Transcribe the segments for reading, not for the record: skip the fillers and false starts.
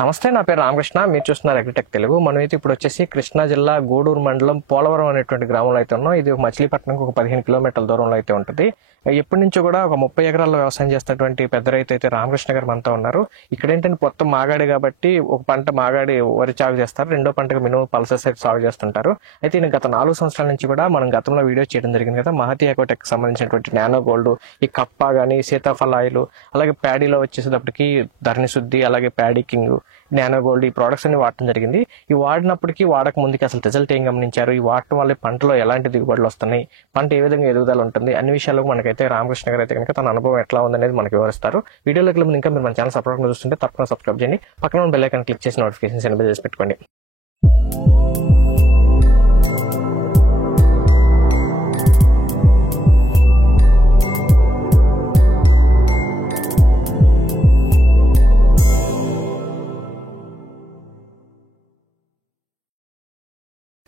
నమస్తే, నా పేరు రామకృష్ణ. మీరు చూస్తున్నారు అగ్రిటెక్ తెలుగు. మనమైతే ఇప్పుడు వచ్చేసి కృష్ణా జిల్లా గూడూరు మండలం పోలవరం అనేటువంటి గ్రామంలో అయితే ఉన్నాం. ఇది మచిలీపట్నంకి ఒక 15 కిలోమీటర్ల దూరంలో అయితే ఉంటుంది. ఎప్పటి నుంచో కూడా ఒక 30 ఎకరాల్లో వ్యవసాయం చేస్తున్నటువంటి పెద్ద రైతు అయితే రామకృష్ణ గారు మనతో ఉన్నారు. ఇక్కడ ఏంటంటే మొత్తం మాగాడి కాబట్టి ఒక పంట మాగాడి వరి సాగు చేస్తారు, రెండో పంటగా మినిమం పల్సెస్ అయితే సాగు చేస్తుంటారు. అయితే నేను గత 4 సంవత్సరాల నుంచి కూడా మనం గతంలో వీడియో చేయడం జరిగింది కదా, మహతి ఎకోటెక్ సంబంధించినటువంటి నానో గోల్డ్, ఈ కప్ప కానీ సీతాఫల ఆయిల్, అలాగే ప్యాడీలో వచ్చేసేటప్పటికి ధరణి శుద్ధి, అలాగే ప్యాడీ కింగ్, నానో గోల్డ్, ఈ ప్రోడక్ట్స్ అన్ని వాడటం జరిగింది. ఈ వాడినప్పటికీ వాడక ముందుకి అసలు రిజల్ట్ ఏం గమనించారు, ఈ వాడటం వల్ల పంటలో ఎలాంటి దిగుబడులు వస్తున్నాయి, పంట ఏ విధంగా ఎదుగుదల ఉంటుంది, అన్ని విషయాలకు మనకైతే రామకృష్ణ గారు అయితే కనుక తన అనుభవం ఎట్లా ఉందనేది మనకు వివరిస్తారు. వీడియోలోకి ముందు ఇంకా మీరు మన ఛానల్ సబ్స్క్రైబ్ చూస్తుంటే తప్పకుండా సబ్స్క్రైబ్ చేయండి, పక్కన బెల్ ఐకాన్ క్లిక్ చేసి నోటిఫికేషన్స్ ఎనేబుల్ చేసి పెట్టుకోండి.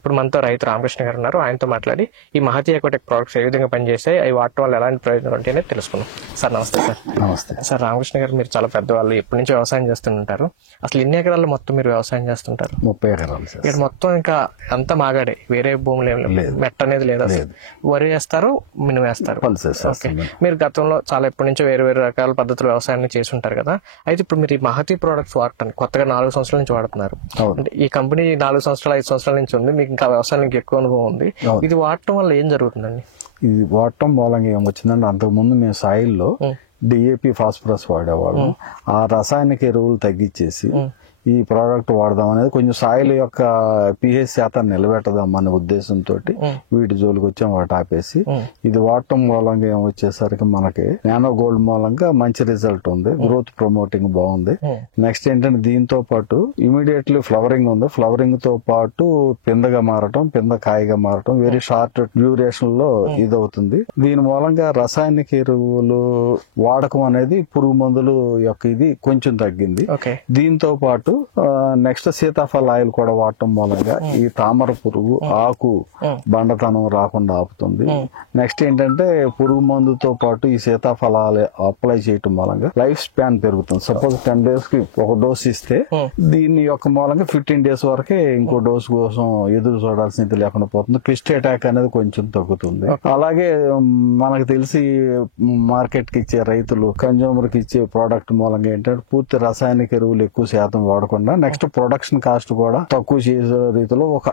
ఇప్పుడు మనతో రైతు రామకృష్ణ గారు ఉన్నారు. ఆయనతో మాట్లాడి ఈ మహతి ఎకోటెక్ ప్రోడక్ట్స్ ఏ విధంగా పనిచేస్తాయి, అవి వాడటం వల్ల ఎలాంటి ప్రయోజనాలు ఉంటాయని తెలుసుకున్నాం. సార్ నమస్తే. సార్ నమస్తే సార్. రామకృష్ణ గారు మీరు చాలా పెద్దవాళ్ళు, ఎప్పటి నుంచో వ్యవసాయం చేస్తుంటారు. అసలు ఎన్ని ఎకరాలు మొత్తం మీరు వ్యవసాయం చేస్తుంటారు? 30 ఎకరాలు. ఇక్కడ మొత్తం ఇంకా అంతా మాగాడే, వేరే భూములు ఏం లేదు, మెట్ట అనేది లేదు. వరి వేస్తారు, మినుము వేస్తారు. ఓకే. మీరు గతంలో చాలా ఎప్పటి నుంచో వేరు వేరు రకాల పద్ధతులు వ్యవసాయాన్ని చేసి ఉంటారు కదా. అయితే ఇప్పుడు మీరు ఈ మహతి ప్రోడక్ట్స్ వాడటానికి కొత్తగా 4 సంవత్సరాల నుంచి వాడుతున్నారు. అంటే ఈ కంపెనీ 4 సంవత్సరాలు 5 సంవత్సరాల నుంచి ఉంది, మీకు ఇంకా వ్యవసాయానికి ఎక్కువ అనుభవం ఉంది. ఇది వాడటం వల్ల ఏం జరుగుతుందండి? ఇది వాడటం మూలంగా ఏమొచ్చిందంటే, అంతకుముందు మేము సాయిల్లో డిఏపి ఫాస్ఫరస్ వాడేవాళ్ళం. ఆ రాసాయనిక ఎరువులు తగ్గించేసి ఈ ప్రోడక్ట్ వాడదాం అనేది, కొంచెం సాయిల్ యొక్క pH శాతాన్ని నిలబెట్టదాం అనే ఉద్దేశంతో వీటి జోలికి వచ్చాం, వాటి ఆపేసి ఇది వాడటం మూలంగా ఏమొచ్చేసరికి మనకి నానో గోల్డ్ మూలంగా మంచి రిజల్ట్ ఉంది, గ్రోత్ ప్రమోటింగ్ బాగుంది. నెక్స్ట్ ఏంటంటే, దీంతో పాటు ఇమీడియట్లీ ఫ్లవరింగ్ ఉంది, ఫ్లవరింగ్ తో పాటు పిందగా మారటం, పింద కాయగా మారటం, వెరీ షార్ట్ డ్యూరేషన్ లో ఇది అవుతుంది. దీని మూలంగా రసాయనిక ఎరువులు వాడకం అనేది, పురుగు మందులు యొక్క ఇది కొంచెం తగ్గింది. దీంతో పాటు నెక్స్ట్ సీతాఫల ఆయిల్ కూడా వాడటం మూలంగా ఈ తామర పురుగు, ఆకు బండతనం రాకుండా ఆపుతుంది. నెక్స్ట్ ఏంటంటే, పురుగు మందుతో పాటు ఈ సీతాఫలాలు అప్లై చేయటం మూలంగా లైఫ్ స్పాన్ పెరుగుతుంది. సపోజ్ 10 days కి ఒక డోస్ ఇస్తే, దీని యొక్క మూలంగా 15 days వరకే ఇంకో డోస్ కోసం ఎదురు చూడాల్సింది లేకుండా పోతుంది. పెస్ట్ అటాక్ అనేది కొంచెం తగ్గుతుంది. అలాగే మనకు తెలిసి మార్కెట్ కి ఇచ్చే రైతులు, కన్జ్యూమర్ కి ఇచ్చే ప్రోడక్ట్ మూలంగా ఏంటంటే, పూర్తి రసాయనిక ఎరువులు ఎక్కువ శాతం వాడకుండా నెక్స్ట్ ప్రొడక్షన్ కాస్ట్ కూడా తక్కువ చేసే రీతిలో ఒక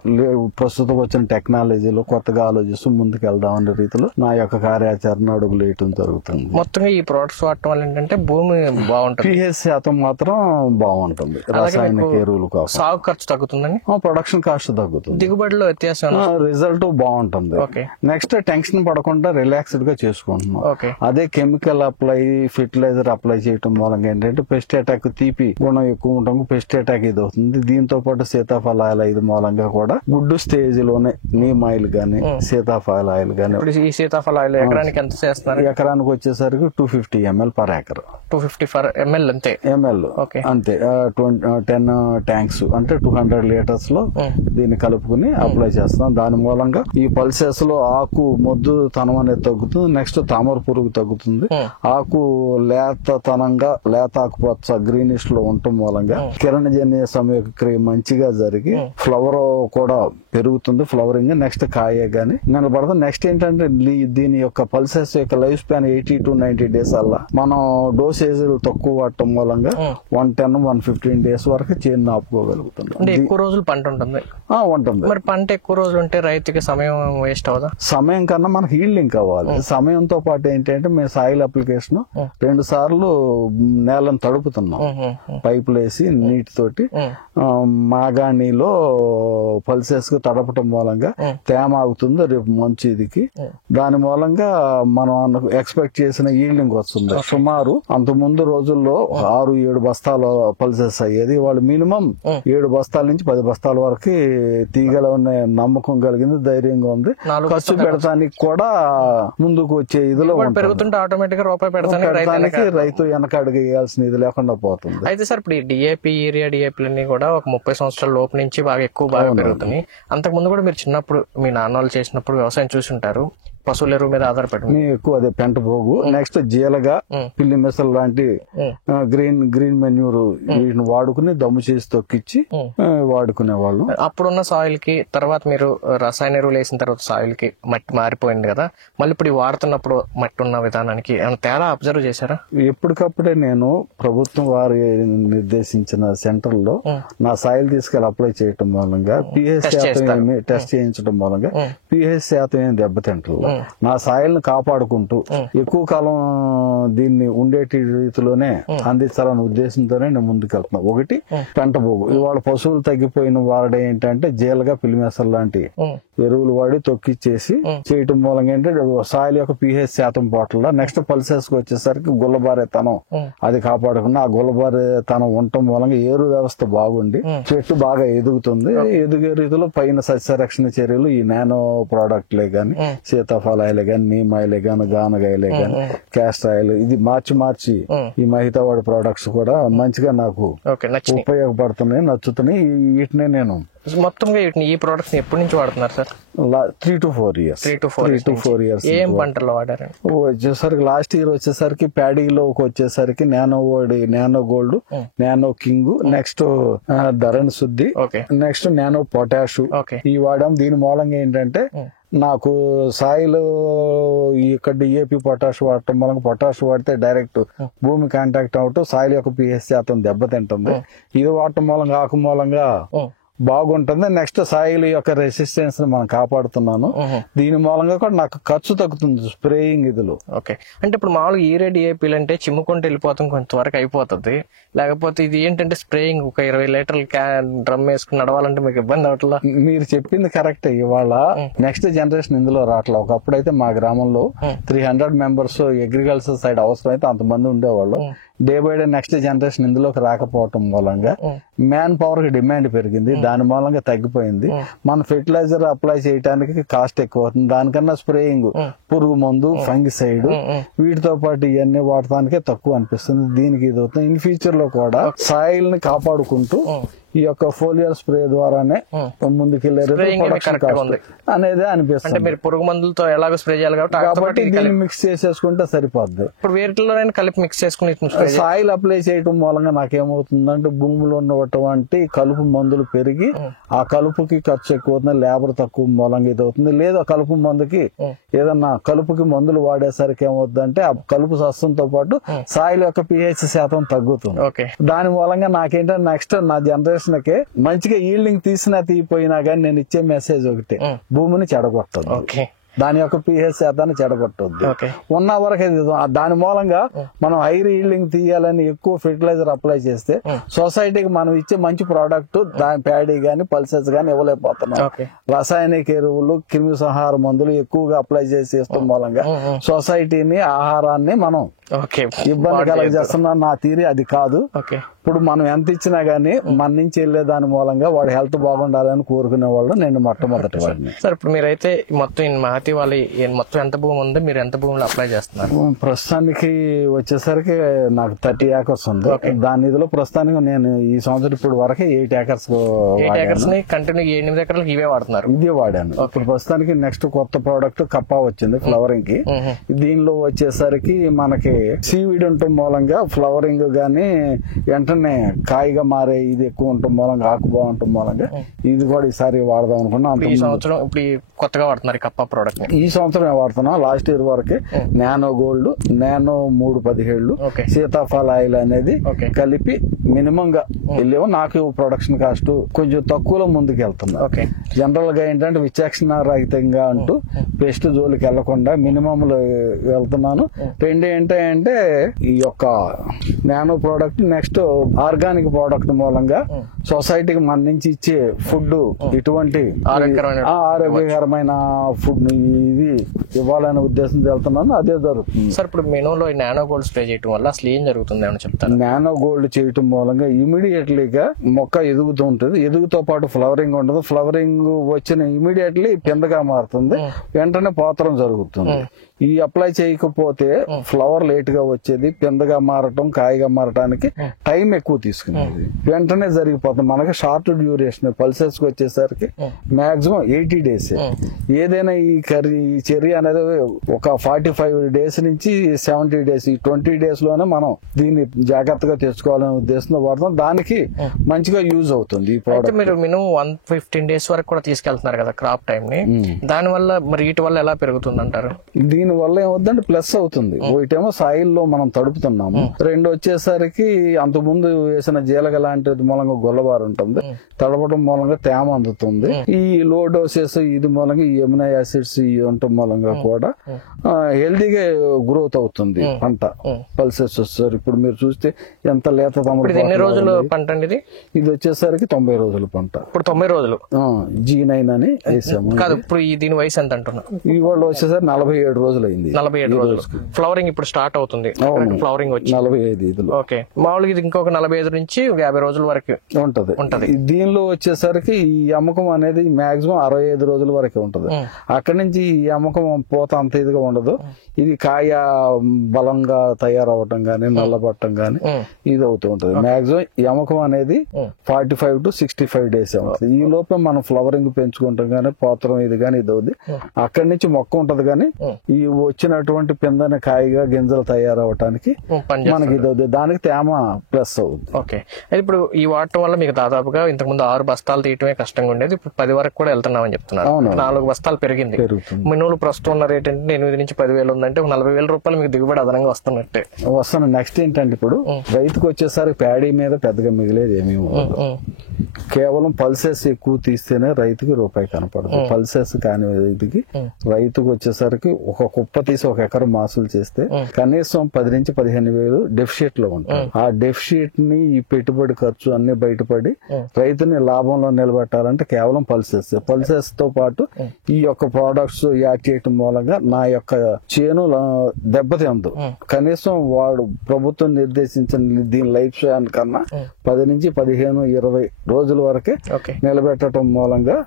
ప్రస్తుతం వచ్చిన టెక్నాలజీలో కొత్తగా ఆలోచిస్తూ ముందుకు వెళ్దాం అనే రీతిలో నా యొక్క కార్యాచరణ అడుగులు వేయటం జరుగుతుంది. మొత్తంగా ఈ ప్రొడక్ట్స్ వాడటం వల్ల ఏంటంటే భూమి బాగుంటుంది, pH శాతం మాత్రం బాగుంటుంది, రసాయనిక ఎరువులు కాకుండా సాగు ఖర్చు తగ్గుతుందని, ప్రొడక్షన్ కాస్ట్ తగ్గుతుంది, దిగుబడిలో వ్యత్యాసం, రిజల్ట్ బాగుంటుంది. నెక్స్ట్ టెన్షన్ పడకుండా రిలాక్స్డ్ గా చేసుకుంటున్నాం. అదే కెమికల్ అప్లై, ఫెర్టిలైజర్ అప్లై చేయటం మూలంగా ఏంటంటే, పెస్ట్ అటాక్ తీపి గుణం ఎక్కువ ఉండటం, పెస్ట్ అటాక్ ఇది అవుతుంది. దీంతో పాటు సీతాఫల ఆయిల్ ఇది మూలంగా కూడా గుడ్డు స్టేజ్ లోనే నీమ్ ఆయిల్ గానీ సీతాఫల ఆయిల్ గానీ, ఈ సీతాఫల ఆయిల్ ఎకరానికి ఎంత చేస్తున్నారు? ఎకరానికి వచ్చేసరికి 250 ml per acre. 250 ml అంతే, ఎంఎల్ అంతే. 10 ట్యాంక్స్ అంటే 200 liters లో దీన్ని కలుపుకుని అప్లై చేస్తాం. దాని మూలంగా ఈ పల్సెస్ లో ఆకు మొద్దు తనం అనేది తగ్గుతుంది. నెక్స్ట్ తామర పురుగు తగ్గుతుంది. ఆకు లేతతనంగా, లేత ఆకుపచ్చ గ్రీనిష్ లో ఉండటం మూలంగా కిరణజన్య సమయక్రియ మంచిగా జరిగి ఫ్లవర్ కూడా పెరుగుతుంది, ఫ్లవరింగ్. నెక్స్ట్ కాయ గానీ నిలబడదు. నెక్స్ట్ ఏంటంటే, దీని యొక్క పల్సెస్ యొక్క లైఫ్ స్పాన్ 80 to 90 days అలా మనం డోసేజ్ తక్కువ వాడటం మూలంగా 110-115 days వరకు చేను ఆపుకోగలుగుతుంది. అంటే ఎక్కువ రోజులు పంట ఉంటుంది. మరి పంట ఎక్కువ రోజులు ఉంటే రైతుకి సమయం వేస్ట్ అవుదా? సమయం కన్నా మనకి హీల్డింగ్ కావాలి. సమయంతో పాటు ఏంటంటే, మేము సాయిల్ అప్లికేషన్ 2 సార్లు నేలను తడుపుతున్నాం, పైపులు వేసి నీటితోటి. మాగాణిలో పల్సెస్ కు తడపటం మూలంగా తేమ ఆగుతుంది, రేపు మంచి ఇదికి. దాని మూలంగా మనం ఎక్స్పెక్ట్ చేసిన ఈల్డింగ్ వస్తుంది. సుమారు అంత ముందు రోజుల్లో 6-7 బస్తాల పల్సెస్ అయ్యేది. వాళ్ళు మినిమం 7 బస్తాల నుంచి 10 బస్తాల వరకు తీగలనే నమ్మకం కలిగింది, ధైర్యంగా ఉంది. ఖర్చు పెడతానికి కూడా ముందుకు వచ్చే ఇదిలో పెరుగుతుంటే ఆటోమేటిక్ గా రూపాయి పెడతానికి రైతు వెనక అడుగు వేయాల్సిన ఇది లేకుండా పోతుంది. అయితే సార్, ఇప్పుడు డిఏపి, యూరియా, డిఏపీలన్నీ కూడా ఒక 30 సంవత్సరాల లోపు నుంచి బాగా ఎక్కువ పెరుగుతున్నాయి. అంతకు ముందు కూడా మీరు చిన్నప్పుడు మీ నాన్న వాళ్ళు చేసినప్పుడు వ్యవసాయం చూసి ఉంటారు. పశువుల ఎరువు మీద ఆధారపడి మేము ఎక్కువ అదే పెంట పోగు, నెక్స్ట్ జీలగా, పిల్లి మెసలు లాంటి గ్రీన్ మెన్యూర్ వీటిని వాడుకుని దమ్ము చేసి తొక్కిచ్చి వాడుకునే వాళ్ళు. అప్పుడున్న సాయిల్ కి తర్వాత మీరు రసాయన ఎరువులు వేసిన తర్వాత సాయిల్ కి మట్టి మారిపోయింది కదా, మళ్ళీ ఇప్పుడు వాడుతున్నప్పుడు మట్టి ఉన్న విధానానికి ఏమైనా తేడా అబ్జర్వ్ చేశారా? ఎప్పటికప్పుడే నేను ప్రభుత్వం వారి నిర్దేశించిన సెంటర్ లో నా సాయిల్ తీసుకెళ్లి అప్లై చేయటం మూలంగా పిహెచ్ శాతం ఏమి టెస్ట్ చేయించడం మూలంగా పిహెచ్ శాతం ఏమి దెబ్బతింటలేదు. నా సాయిల్ ని కాపాడుకుంటూ ఎక్కువ కాలం దీన్ని ఉండేటి రీతిలోనే అందించాలనే ఉద్దేశంతోనే నేను ముందుకెళ్తున్నా. ఒకటి పెంట పోగు, ఇవాళ పశువులు తగ్గిపోయిన వాడే ఏంటంటే జీలగా, పిల్లిమేసలు లాంటి ఎరువులు వాడి తొక్కిచ్చేసి చేయటం మూలంగా ఏంటంటే సాయిల్ యొక్క పిహెచ్ శాతం పోట్ల. నెక్స్ట్ పల్సెస్ కి వచ్చేసరికి గుల్లబారేతనం అది కాపాడకుండా ఆ గుల్లబారేతనం ఉండటం మూలంగా ఏరు వ్యవస్థ బాగుండి చెట్టు బాగా ఎదుగుతుంది. ఎదిగే రీతిలో పైన సస్యరక్షణ చర్యలు ఈ నానో ప్రోడక్ట్లే గాని, సీతాఫలాయిలే గాని, నీమ్ ఆయిలే గాని, గానగాయలే గాని, క్యాస్టర్ ఆయిల్, ఇది మార్చి ఈ మహితావాడి ప్రోడక్ట్స్ కూడా మంచిగా నాకు ఉపయోగపడుతున్నాయి, నచ్చుతున్నాయి. వీటినే నేను మొత్తంగా ఈ ప్రొడక్ట్స్ ఎప్పటి నుంచి వాడుతున్నారు sir? 3 to 4 years. 3 to 4 years. ఏం పంటల్లో వాడారండి? వచ్చేసరికి లాస్ట్ ఇయర్ వచ్చేసరికి ప్యాడీలో వచ్చేసరికి nano gold, nano king, next Dharani Shuddhi, next nano potash ఈ వాడాం. దీని మూలంగా ఏంటంటే నాకు సాయిల్ ఇక్కడ డిఏపి పొటాష్ వాడటం మూలంగా, పొటాష్ వాడితే డైరెక్ట్ భూమి కాంటాక్ట్ అవటం, సాయిల్ యొక్క పిహెచ్ శాతం దెబ్బతింటుంది. ఇది వాడటం మూలంగా ఆకు మూలంగా బాగుంటుంది. నెక్స్ట్ సాయిల్ యొక్క రెసిస్టెన్స్ ని మనం కాపాడుతున్నాను. దీని మూలంగా కూడా నాకు ఖర్చు తగ్గుతుంది స్ప్రేయింగ్ ఇదిలో. ఓకే, అంటే ఇప్పుడు మామూలుగా ఈరే డిఏపీలు అంటే చిమ్ముకుంటూ వెళ్ళిపోతాం, కొంతవరకు అయిపోతుంది. లేకపోతే ఇది ఏంటంటే స్ప్రేయింగ్ ఒక 20 లీటర్ల డ్రమ్ వేసుకుని నడవాలంటే మీకు ఇబ్బంది అవట్లా? మీరు చెప్పింది కరెక్ట్. ఇవాళ నెక్స్ట్ జనరేషన్ ఇందులో రావట్లా. ఒకప్పుడైతే మా గ్రామంలో 300 మెంబర్స్ అగ్రికల్చర్ సైడ్ అవసరం అయితే అంతమంది ఉండేవాళ్ళు. Day by day next generation ఇందులోకి రాకపోవటం మూలంగా మ్యాన్ పవర్ కి డిమాండ్ పెరిగింది, దాని మూలంగా తగ్గిపోయింది. మన ఫెర్టిలైజర్ అప్లై చేయడానికి కాస్ట్ ఎక్కువ అవుతుంది. దానికన్నా స్ప్రేయింగ్, పురుగు మందు, ఫంగిసైడ్ వీటితో పాటు ఇవన్నీ వాడటానికే తక్కువ అనిపిస్తుంది. దీనికి ఇది అవుతుంది. ఇన్ ఫ్యూచర్ లో కూడా సాయిల్ ని కాపాడుకుంటూ ఈ యొక్క ఫోలియర్ స్ప్రే ద్వారానే ముందుకెళ్లే అనేది అనిపిస్తుంది. మీరు పురుగు మందులతో ఎలాగో స్ప్రే చేయాలి కాబట్టి దీన్ని మిక్స్ చేసేసుకుంటే సరిపోద్ది. ఇప్పుడు వేటిలో కలిపి మిక్స్ చేసుకుని సాయిల్ అప్లై చేయటం మూలంగా నాకేమవుతుందంటే భూమిలో ఉన్నటువంటి కలుపు మందులు పెరిగి ఆ కలుపుకి ఖర్చు ఎక్కువ అవుతుంది, లేబర్ తక్కువ మూలంగా ఇది అవుతుంది. లేదా కలుపు మందుకి ఏదన్నా కలుపుకి మందులు వాడేసరికి ఏమవుతుందంటే ఆ కలుపు సస్యంతో పాటు సాయిల్ యొక్క పిహెచ్ శాతం తగ్గుతుంది. దాని మూలంగా నాకేంటంటే నెక్స్ట్ నా జనరేషన్ కి మంచిగా ఈల్డింగ్ తీసినా తీయిపోయినా గానీ నేను ఇచ్చే మెసేజ్ ఒకటి, భూమిని చెడగొట్టదు, దాని యొక్క పిహెచ్ శాతాన్ని చెడగొట్టద్దు. ఉన్న వరకు దాని మూలంగా మనం హైర్ ఈల్డింగ్ తీయాలని ఎక్కువ ఫెర్టిలైజర్ అప్లై చేస్తే సొసైటీకి మనం ఇచ్చే మంచి ప్రోడక్ట్ దాని ప్యాడీ గానీ పల్సెస్ గానీ ఇవ్వలేకపోతున్నాం. రసాయనిక ఎరువులు, క్రిమి సంహార మందులు ఎక్కువగా అప్లై చేసేస్తాం మూలంగా సొసైటీని, ఆహారాన్ని మనం ఇబ్బంది కలగజేస్తున్నాం. నా తీరి అది కాదు. ఇప్పుడు మనం ఎంత ఇచ్చినా గానీ మన నుంచి వెళ్లే దాని మూలంగా వాడి హెల్త్ బాగుండాలని కోరుకునే వాళ్ళు నేను మొట్టమొదటి వాడిని. సార్ ఇప్పుడు మీరైతే మొత్తం మహతి వాళ్ళ మొత్తం ఎంత భూమి ఉంది, మీరు ఎంత భూమిలో అప్లై చేస్తున్నారు? ప్రస్తుతానికి వచ్చేసరికి నాకు 30 acres ఉంది. దాని ఇదిలో ప్రస్తుతానికి నేను ఈ సంవత్సరం ఇప్పుడు వరకు 8 acres కంటిన్యూ 8 ఎకరాలకు ఇవే వాడుతున్నారు? ఇదే వాడాను. ఇప్పుడు ప్రస్తుతానికి నెక్స్ట్ కొత్త ప్రోడక్ట్ కప్పా వచ్చింది ఫ్లవరింగ్ కి. దీనిలో వచ్చేసరికి మనకి సీవీడ్ ఉండటం మూలంగా ఫ్లవరింగ్ గానీ వెంటనే కాయగా మారే ఇది ఎక్కువ ఉండటం మూలంగా, ఆకు బాగుండటం మూలంగా ఇది కూడా ఈసారి వాడదాం అనుకున్నా. ఈ సంవత్సరం ఇప్పుడు కొత్తగా వాడుతున్నారు కప్పా ప్రోడక్ట్? ఈ సంవత్సరం వాడుతున్నా. లాస్ట్ ఇయర్ వరకే నానో గోల్డ్, నానో 317, సీతాఫల ఆయిల్ అనేది కలిపి మినిమం గా వెళ్ళేవో. నాకు ప్రొడక్షన్ కాస్ట్ కొంచెం తక్కువలో ముందుకు వెళ్తున్నా. జనరల్ గా ఏంటంటే విచక్షణ రహితంగా అంటూ పెస్ట్ జోలికి వెళ్లకుండా మినిమం లో వెళ్తున్నాను. రెండు ఏంటంటే ఈ యొక్క nano product, next organic product మూలంగా సొసైటీకి మన నుంచి ఇచ్చే ఫుడ్ ఇటువంటి ఆరోగ్యకరమైన ఫుడ్ ఇది ఇవ్వాలనే ఉద్దేశంతో వెళ్తున్నాను. అదే జరుగుతుంది. సార్ ఇప్పుడు మెనూలో నానో గోల్డ్ స్ప్రే చేయడం వల్ల అసలు ఏం జరుగుతుంది అని చెప్తాను? నానో గోల్డ్ చేయటం మూలంగా ఇమీడియట్లీ గా మొక్క ఎదుగుతూ ఉంటుంది. ఎదుగుతో పాటు ఫ్లవరింగ్ ఉండదు. ఫ్లవరింగ్ వచ్చిన ఇమీడియట్లీ పిందగా మారుతుంది, వెంటనే పోతరం జరుగుతుంది. ఈ అప్లై చేయకపోతే ఫ్లవర్ లేట్ గా వచ్చేది, పిందగా మారటం, కాయగా మారటానికి టైం ఎక్కువ తీసుకునేది. వెంటనే జరిగిపోతుంది. మనకి షార్ట్ డ్యూరేషన్ పల్సెస్ కి వచ్చేసరికి మాక్సిమం 80 days. ఏదైనా ఈ చెర్రీ అనేది ఒక 45 days నుంచి 70 days, ఈ 20 days లోనే మనం దీన్ని జాగ్రత్తగా తెచ్చుకోవాలనే ఉద్దేశంతో వాడతాం. దానికి మంచిగా యూజ్ అవుతుంది ఈ ప్రోడక్ట్. మీరు మినిమం 115 days వరకు కూడా తీసుకెళ్తున్నారు కదా క్రాప్ టైం ని, దాని వల్ల మరి వీటి వల్ల ఎలా పెరుగుతుంది అంటారు? దీని వల్ల ఏమవుతుందంటే ప్లస్ అవుతుంది. ఒకటేమో సాయిల్ లో మనం తడుపుతున్నాము, రెండు వచ్చేసరికి అంతకుముందు వేసిన జీలగ లాంటిది మూలంగా గొల్లబారు ఉంటుంది, తడపడం మూలంగా తేమ అందుతుంది. ఈ లో డోసెస్ ఇది మూలంగా ఈ ఎమినో యాసిడ్స్ ఉండటం మూలంగా కూడా హెల్దీగా గ్రోత్ అవుతుంది పంట. పల్సెస్ వస్తారు. ఇప్పుడు మీరు చూస్తే ఎంత లేత ఎన్ని రోజులు పంట అండి ఇది వచ్చేసరికి 90 రోజుల పంట. ఇప్పుడు 90 రోజులు G9 అని వేసాము. కాదు, ఇప్పుడు దీని వయసు ఎంత అంటున్నా? ఇవాళ వచ్చేసరికి 47 రోజులు అయింది. 47 రోజులు ఫ్లవరింగ్ ఇప్పుడు స్టార్ట్ అవుతుంది. ఫ్లవరింగ్ వచ్చి 45 ఇదిలో. ఓకే, మామూలుగా ఇది ఇంకొక 45 నుంచి 50 రోజుల వరకు ఉంటది. దీనిలో వచ్చేసరికి ఈ అమ్మకం అనేది మాక్సిమం 65 రోజుల వరకే ఉంటది. అక్కడి నుంచి ఈ అమ్మకం పోత అంత ఇదిగా ఉండదు. ఇది కాయ బలంగా తయారవటం గానీ, నల్లబట్టం గానీ ఇది అవుతూ ఉంటది. మాక్సిమం ఈ అమ్మకం అనేది 45 to 65 days అవుతుంది. ఈ లోపల మనం ఫ్లవరింగ్ పెంచుకుంటాం గానీ, పోతరం ఇది గానీ ఇది అవుతుంది. అక్కడి నుంచి మొక్క ఉంటది గానీ ఈ వచ్చినటువంటి పిందెన కాయగా గింజలు తయారవటానికి మనకి ఇది అవుతుంది. దానికి తేమ ప్లస్ అవుతుంది. ఓకే, ఇప్పుడు ఈ వాడటం వల్ల మీకు దాదాపుగా ఇంతకుముందు 6 బస్తాలు తీయటమే కష్టంగా ఉండేది, ఇప్పుడు 10 వరకు కూడా వెళ్తున్నామని చెప్తున్నారు. 4 బస్తాలు పెరిగింది. మినువులు ప్రస్తుతం ఉన్న రేట్ అంటే 8 నుంచి 10,000 ఉందంటే 40,000 రూపాయలు మీకు దిగుబడి అదనంగా వస్తున్నట్టే వస్తున్న. నెక్స్ట్ ఏంటంటే ఇప్పుడు రైతుకు వచ్చేసరికి ప్యాడీ మీద పెద్దగా మిగిలేదు ఏమీ ఉండదు. కేవలం పల్సెస్ ఎక్కువ తీస్తేనే రైతుకి రూపాయి కనపడదు. పల్సెస్ కాని ఇదికి రైతుకు వచ్చేసరికి ఒక కుప్ప తీసి 1 ఎకరం మాసులు చేస్తే కనీసం 10 నుంచి 15,000 డెఫిషిట్ లో ఉంటాయి. ఆ డెఫిషిట్ ని ఈ పెట్టుబడి ఖర్చు అన్ని బయటపడి రైతుని లాభంలో నిలబెట్టాలంటే కేవలం పల్సెస్ తో పాటు ఈ యొక్క ప్రోడక్ట్స్ యాడ్ చేయటం మూలంగా నా యొక్క చేను దెబ్బతిందు. కనీసం వాడు ప్రభుత్వం నిర్దేశించిన దీని లైఫ్ స్పాన్ కన్నా 10 నుంచి 15, 20 రోజుల వరకే నిలబెట్టడం మూలంగా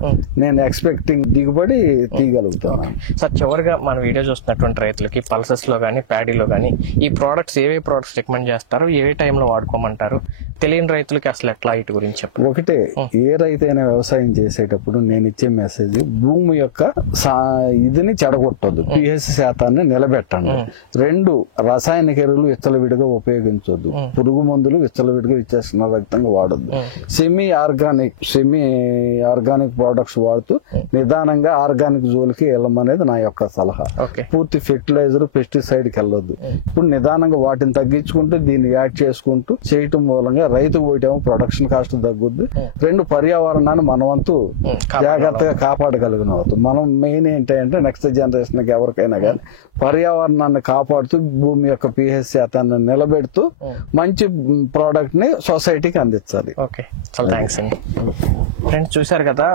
నేను ఎక్స్పెక్టింగ్ దిగుబడి తీయగలుగుతాను. సార్, చివరిగా మన వీడియో చూస్తున్నటువంటి రైతులకి పల్సెస్ లో గానీ, ప్యాడీలో గానీ ఈ ప్రోడక్ట్స్ ఏవే ప్రోడక్ట్స్ రికమెండ్ చేస్తారు, ఏ టైంలో వాడుకోమంటారు? తెలియని రైతులకి అసలు ఎట్లా వీటి గురించి చెప్పండి. ఒకటే, ఏ రైతైనా వ్యవసాయం చేసేటప్పుడు నేను ఇచ్చే మెసేజ్ భూమి యొక్క ఇదిని చెడగొట్టద్దు, pH శాతాన్ని నిలబెట్టండి. 2, రసాయనిక ఎరువులు విచ్చలవిడిగా ఉపయోగించొద్దు. పురుగు మందులు విచ్చలవిడిగా ఇచ్చేసిన రక్తంగా వాడొద్దు. సెమీ ఆర్గానిక్ ప్రొడక్ట్స్ వాడుతూ నిదానంగా ఆర్గానిక్ జోలికి వెళ్ళమనేది నా యొక్క సలహా. పూర్తి ఫెర్టిలైజర్, పెస్టిసైడ్ కి వెళ్ళొద్దు. ఇప్పుడు నిదానంగా వాటిని తగ్గించుకుంటూ దీన్ని యాడ్ చేసుకుంటూ చేయటం మూలంగా రైతుకు పోయటం ప్రొడక్షన్ కాస్ట్ తగ్గుద్ది. 2, పర్యావరణాన్ని మనవంతు జాగ్రత్తగా కాపాడగలిగిన అవుతుంది. మనం మెయిన్ ఏంటంటే నెక్స్ట్ జనరేషన్ కి ఎవరికైనా కానీ పర్యావరణాన్ని కాపాడుతూ భూమి యొక్క pH శాతాన్ని నిలబెడుతూ మంచి ప్రోడక్ట్ ని సొసైటీకి అందించాలి. ఓకే, చాలా థ్యాంక్స్ అండి. ఫ్రెండ్స్, చూసారు కదా,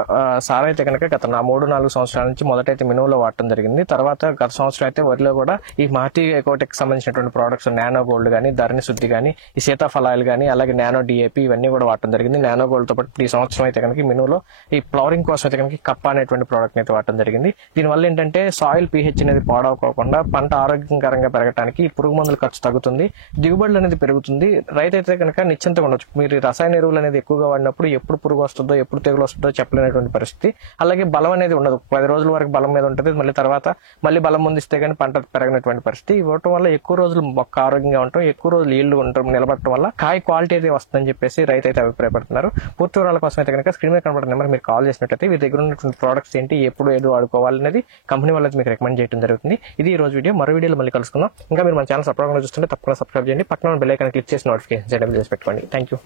సార్ అయితే కనుక గత 3-4 సంవత్సరాల నుంచి మొదటైతే మినువులో వాడటం జరిగింది. తర్వాత గత సంవత్సరం అయితే వరిలో కూడా ఈ మార్టీ ఎకోటెక్ సంబంధించినటువంటి ప్రోడక్ట్స్ నానో గోల్డ్ కానీ, ధరణి శుద్ధి కానీ, ఈ సీతాఫలాయిల్ కానీ, అలాగే నానో డిఏపి ఇవన్నీ కూడా వాడటం జరిగింది. నానో గోల్డ్ తో పాటు ఈ సంవత్సరం అయితే కనుక మినువులో ఈ ఫ్లవరింగ్ కోసం అయితే కనుక కప్ప అనేటువంటి ప్రోడక్ట్ అయితే వాడటం జరిగింది. దీనివల్ల ఏంటంటే సాయిల్ pH అనేది పాడవకోకుండా పంట ఆరోగ్యకరంగా పెరగడానికి పురుగు మందుల ఖర్చు తగ్గుతుంది, దిగుబడులు అనేది పెరుగుతుంది. రైతు అయితే కనుక నిశ్చింతగా ఉండొచ్చు. మీరు రసాయన ఎరువులు అనేది ఎక్కువగా వాడినప్పుడు ఎప్పుడు పురుగు వస్తుందో, ఎప్పుడు తెగులు వస్తుందో చెప్పలేనటువంటి పరిస్థితి. అలాగే బలం అనేది ఉండదు. 10 రోజుల వరకు బలం మీద ఉంటుంది, మళ్ళీ తర్వాత మళ్ళీ బలం ముందిస్తే కానీ పంట పెరగనటువంటి పరిస్థితి. ఇవ్వటం వల్ల ఎక్కువ రోజులు మొక్క ఆరోగ్యంగా ఉంటాం, ఎక్కువ రోజులు ఈల్డ్ ఉంటాం, నిలబడటం వల్ల కాయ క్వాలిటీ అయితే వస్తుందని చెప్పేసి రైతు అయితే అభిప్రాయపడుతున్నారు. పూర్తి వివరాల కోసం అయితే కనుక స్క్రీన్ మీద కనబడిన నెంబర్ మీరు కాల్ చేసినట్టయితే మీ దగ్గర ఉన్నటువంటి ప్రోడక్ట్స్ ఏంటి, ఎప్పుడు ఏదో వాడుకోవాలి అనేది కంపెనీ వాళ్ళకి మీకు రికమెండ్ చేయడం జరుగుతుంది. ఇది ఈ రోజు వీడియో. మరో వీడియోలో మళ్ళీ కలుసుకుందాం. ఇంకా మీరు మన ఛానల్ సబ్స్క్రైబ్ చూస్తుంటే తప్పకుండా సబ్స్క్రైబ్ చేయండి. పక్కన బెల్ ఐకాన్ క్లిక్ చేసి నోటిఫికేషన్ ఎనేబుల్ చేసి పెట్టుకోండి. Thank you.